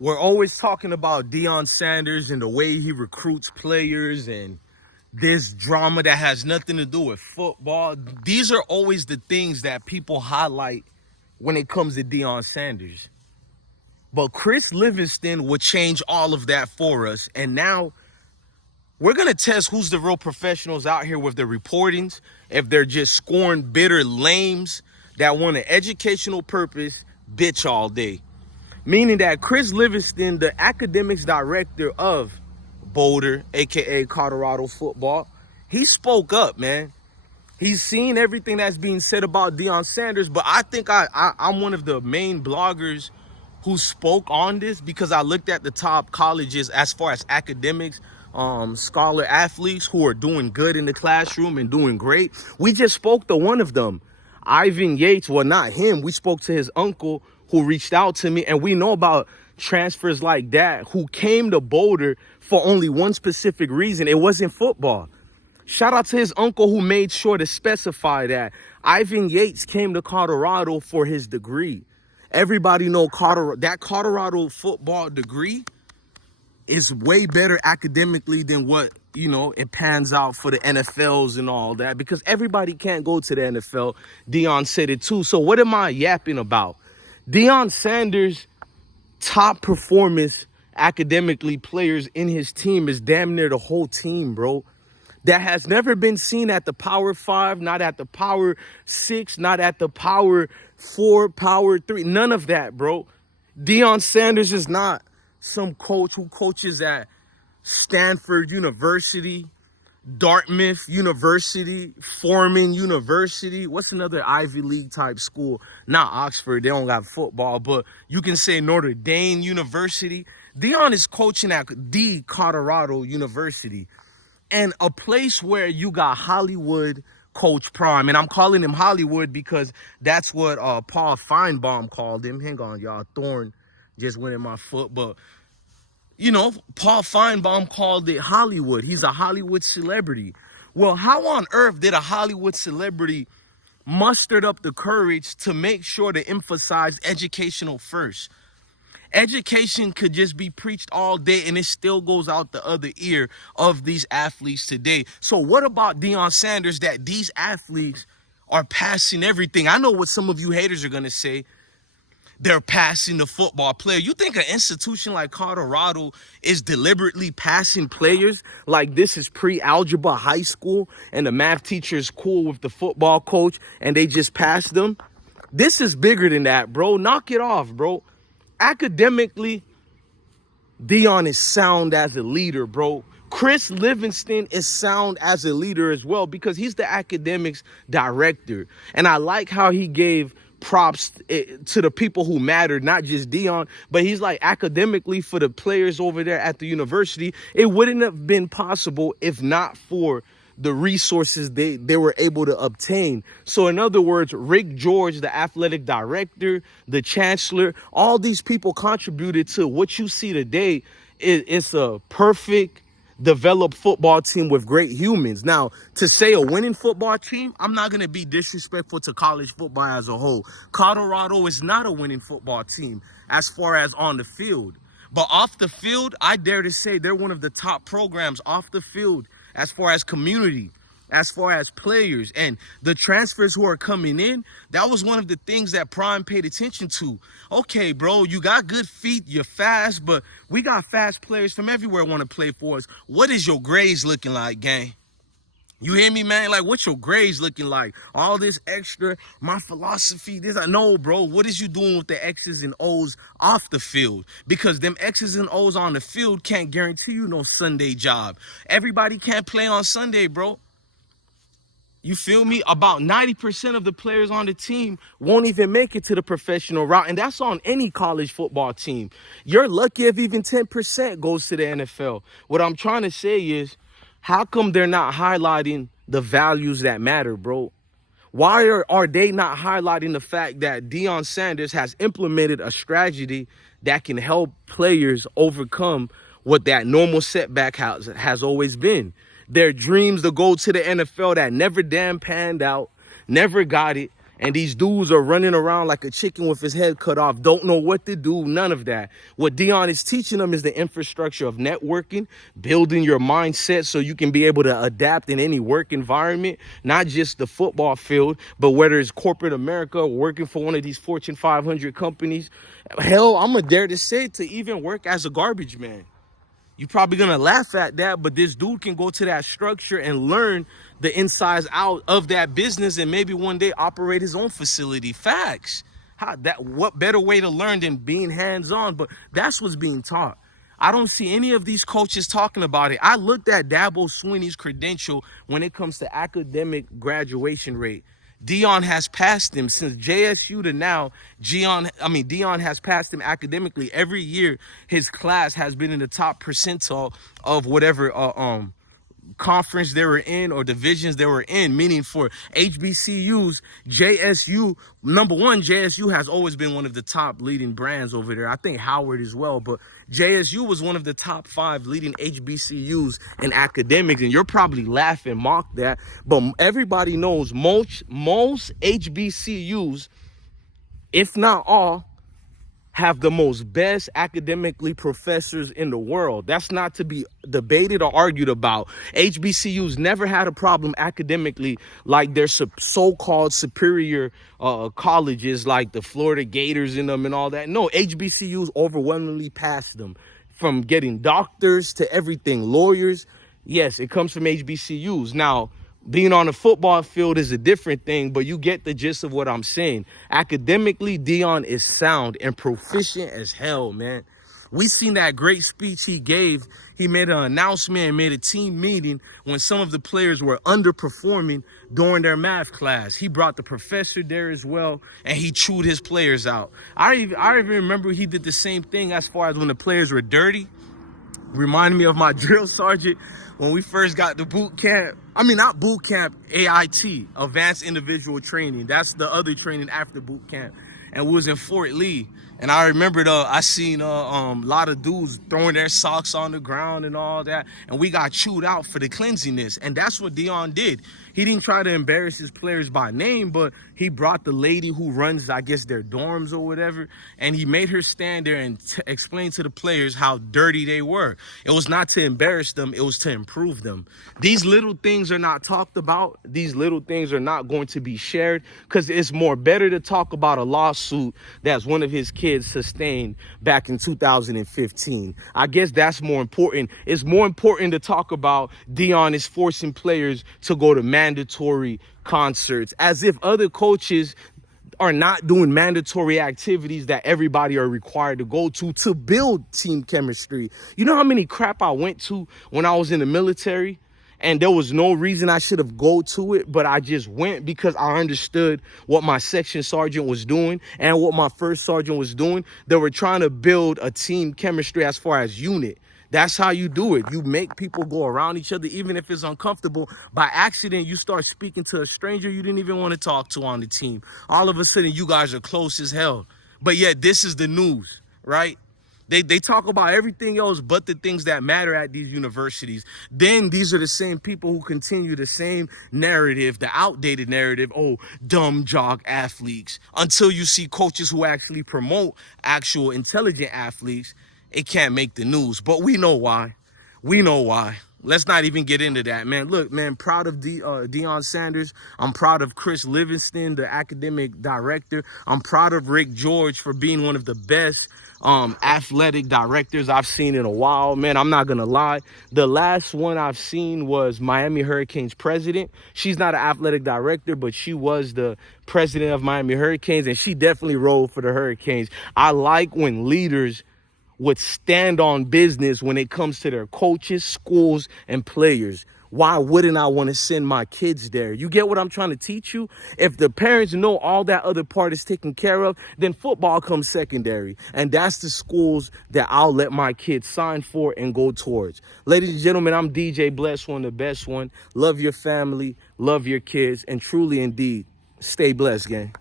We're always talking about Deion Sanders and the way he recruits players and this drama that has nothing to do with football. These are always the things that people highlight when it comes to Deion Sanders. But Kris Livingston would change all of that for us. And now we're going to test who's the real professionals out here with their reportings, if they're just scorned, bitter lames that want an educational purpose, bitch all day. Meaning that Kris Livingston, the academics director of Boulder, a.k.a. Colorado football, he spoke up, man. He's seen everything that's being said about Deion Sanders, but I think I'm one of the main bloggers who spoke on this because I looked at the top colleges as far as academics, scholar athletes who are doing good in the classroom and doing great. We just spoke to one of them, Ivan Yates. Well, not him. We spoke to his uncle who reached out to me, and we know about transfers like that who came to Boulder for only one specific reason. It wasn't football. Shout out to his uncle who made sure to specify that Ivan Yates came to Colorado for his degree. Everybody know that Colorado football degree is way better academically than what, it pans out for the NFLs and all that, because everybody can't go to the NFL. Deion said it too. So what am I yapping about? Deion Sanders' top performance academically players in his team is damn near the whole team, bro. That has never been seen at the Power 5, not at the Power 6, not at the Power 4, Power 3. None of that, bro. Deion Sanders is not some coach who coaches at Stanford University, Dartmouth University, Furman University. What's another Ivy League type school? Not Oxford. They don't got football, but you can say Notre Dame University. Deion is coaching at the Colorado University, and a place where you got Hollywood Coach Prime. And I'm calling him Hollywood because that's what Paul Feinbaum called him. Hang on, y'all. Thorn just went in my foot. But, Paul Feinbaum called it Hollywood. He's a Hollywood celebrity. Well, how on earth did a Hollywood celebrity mustered up the courage to make sure to emphasize educational first? Education could just be preached all day and it still goes out the other ear of these athletes today. So what about Deion Sanders that these athletes are passing everything? I know what some of you haters are going to say. They're passing the football player. You think an institution like Colorado is deliberately passing players like this is pre-algebra high school and the math teacher is cool with the football coach and they just pass them? This is bigger than that, bro. Knock it off, bro. Academically, Deion is sound as a leader, bro. Kris Livingston is sound as a leader as well because he's the academics director. And I like how he gave props to the people who mattered, not just Deion, but he's like, academically for the players over there at the university, it wouldn't have been possible if not for the resources they were able to obtain. So in other words, Rick George, the athletic director, the chancellor, all these people contributed to what you see today. It's a perfect developed football team with great humans. Now, to say a winning football team, I'm not going to be disrespectful to college football as a whole. Colorado is not a winning football team as far as on the field. But off the field, I dare to say they're one of the top programs off the field as far as community, as far as players and the transfers who are coming in. That was one of the things that Prime paid attention to. Okay, bro, you got good feet, you're fast, but we got fast players from everywhere want to play for us. What is your grades looking like, gang? You hear me, man? Like, what's your grades looking like? All this extra, my philosophy, this, I know, bro. What is you doing with the X's and O's off the field? Because them X's and O's on the field can't guarantee you no Sunday job. Everybody can't play on Sunday, bro. You feel me? About 90% of the players on the team won't even make it to the professional route. And that's on any college football team. You're lucky if even 10% goes to the NFL. What I'm trying to say is, how come they're not highlighting the values that matter, bro? Why are they not highlighting the fact that Deion Sanders has implemented a strategy that can help players overcome what that normal setback has always been? Their dreams to go to the NFL that never damn panned out, never got it, And these dudes are running around like a chicken with his head cut off, don't know what to do, none of that. What Deion is teaching them is the infrastructure of networking, building your mindset so you can be able to adapt in any work environment, not just the football field, but whether it's corporate America or working for one of these Fortune 500 companies. Hell, I'm going to dare to say to even work as a garbage man. You're probably going to laugh at that, but this dude can go to that structure and learn the insides out of that business and maybe one day operate his own facility. Facts. What better way to learn than being hands-on? But that's what's being taught. I don't see any of these coaches talking about it. I looked at Dabo Swinney's credential when it comes to academic graduation rate. Deion has passed him since JSU to now. Deion has passed him academically. Every year, his class has been in the top percentile of whatever conference they were in or divisions they were in, meaning for HBCUs, JSU, number one, JSU has always been one of the top leading brands over there. I think Howard as well, but JSU was one of the top 5 leading HBCUs in academics, and you're probably laughing, mock that, but everybody knows most HBCUs, if not all, have the most best academically professors in the world. That's not to be debated or argued about. HBCUs never had a problem academically like their so-called superior colleges like the Florida Gators in them and all that. No, HBCUs overwhelmingly passed them, from getting doctors to everything, lawyers. Yes, it comes from HBCUs. Now, being on a football field is a different thing, but you get the gist of what I'm saying. Academically, Deion is sound and proficient as hell, man. We seen that great speech he gave. He made an announcement and made a team meeting when some of the players were underperforming during their math class. He brought the professor there as well, and he chewed his players out. I even remember he did the same thing as far as when the players were dirty. Reminded me of my drill sergeant when we first got to boot camp. I mean, not boot camp, AIT, Advanced Individual Training. That's the other training after boot camp. And we was in Fort Lee. And I remember I seen a lot of dudes throwing their socks on the ground and all that. And we got chewed out for the cleanliness. And that's what Deion did. He didn't try to embarrass his players by name, but he brought the lady who runs, I guess, their dorms or whatever. And he made her stand there and explain to the players how dirty they were. It was not to embarrass them. It was to improve them. These little things are not talked about. These little things are not going to be shared because it's more better to talk about a lawsuit that's one of his kids sustained back in 2015. I guess that's more important. It's more important to talk about Deion is forcing players to go to mandatory concerts, as if other coaches are not doing mandatory activities that everybody are required to go to build team chemistry. You know how many crap I went to when I was in the military? And there was no reason I should have go to it, but I just went because I understood what my section sergeant was doing and what my first sergeant was doing. They were trying to build a team chemistry as far as unit. That's how you do it. You make people go around each other, even if it's uncomfortable. By accident, you start speaking to a stranger you didn't even want to talk to on the team. All of a sudden, you guys are close as hell. But yet, this is the news, right? They talk about everything else but the things that matter at these universities. Then these are the same people who continue the same narrative, the outdated narrative, oh, dumb jock athletes. Until you see coaches who actually promote actual intelligent athletes, it can't make the news. But we know why. We know why. Let's not even get into that, man. Look, man, proud of Deion Sanders. I'm proud of Kris Livingston, the academic director. I'm proud of Rick George for being one of the best athletic directors I've seen in a while. Man, I'm not going to lie. The last one I've seen was Miami Hurricanes president. She's not an athletic director, but she was the president of Miami Hurricanes, and she definitely rolled for the Hurricanes. I like when leaders would stand on business when it comes to their coaches, schools, and players. Why wouldn't I want to send my kids there? You get what I'm trying to teach you? If the parents know all that other part is taken care of, then football comes secondary. And that's the schools that I'll let my kids sign for and go towards. Ladies and gentlemen, I'm DJ Bless One, the best one. Love your family, love your kids, and truly indeed, stay blessed, gang.